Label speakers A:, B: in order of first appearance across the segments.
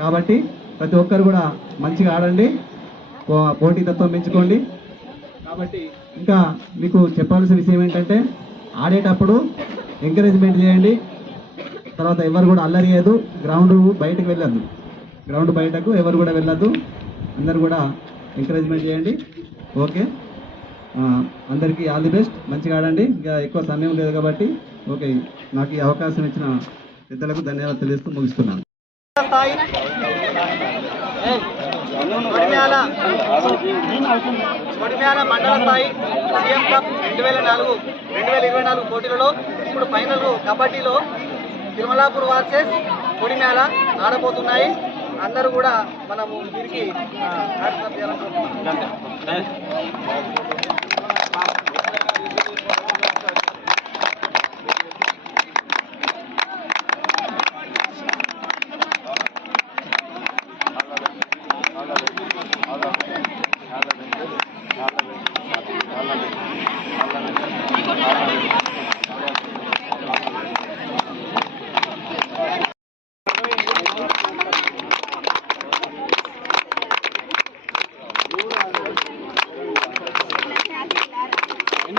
A: కాబట్టి ప్రతి ఒక్కరు కూడా మంచిగా ఆడండి. పో- పోటీతత్వం పెంచుకోండి. కాబట్టి ఇంకా మీకు చెప్పాల్సిన విషయం ఏంటంటే ఆడేటప్పుడు ఎంకరేజ్మెంట్ చేయండి. తర్వాత ఎవరు కూడా అల్లరియదు. గ్రౌండ్ బయటకు వెళ్ళద్దు. గ్రౌండ్ బయటకు ఎవరు కూడా వెళ్ళద్దు. అందరు కూడా ఎంకరేజ్మెంట్ చేయండి. ఓకే? అందరికీ ఆల్ ది బెస్ట్. మంచిగా ఆడండి. ఇంకా ఎక్కువ సమయం లేదు కాబట్టి ఓకే నాకు ఈ అవకాశం ఇచ్చిన పెద్దలకు ధన్యవాదాలు తెలియజేస్తూ ముగిస్తున్నాను.
B: స్థాయి కొడిమ్యాల కొడిమ్యాల మండల స్థాయి సీఎం కప్ రెండు వేల నాలుగు రెండు వేల ఇరవై నాలుగు పోటీలలో ఇప్పుడు ఫైనల్ కబడ్డీలో తిరుమలాపూర్ వార్సెస్ కొడిమ్యాల ఆడబోతున్నాయి. అందరూ కూడా మనము వీరికి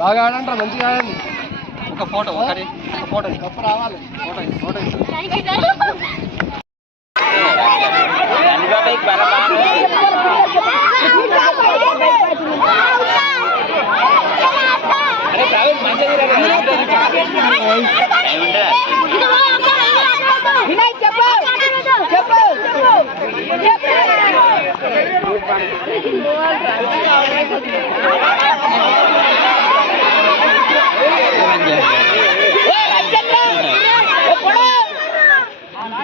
C: బాగా ఆడంటారు మంచిగా ఆడండి.
B: ఒక ఫోటో ఒకటి ఒక ఫోటో.
C: గొప్ప రావాలి.
B: ఫోటో ఫోటో
D: వినయ్ చెప్పు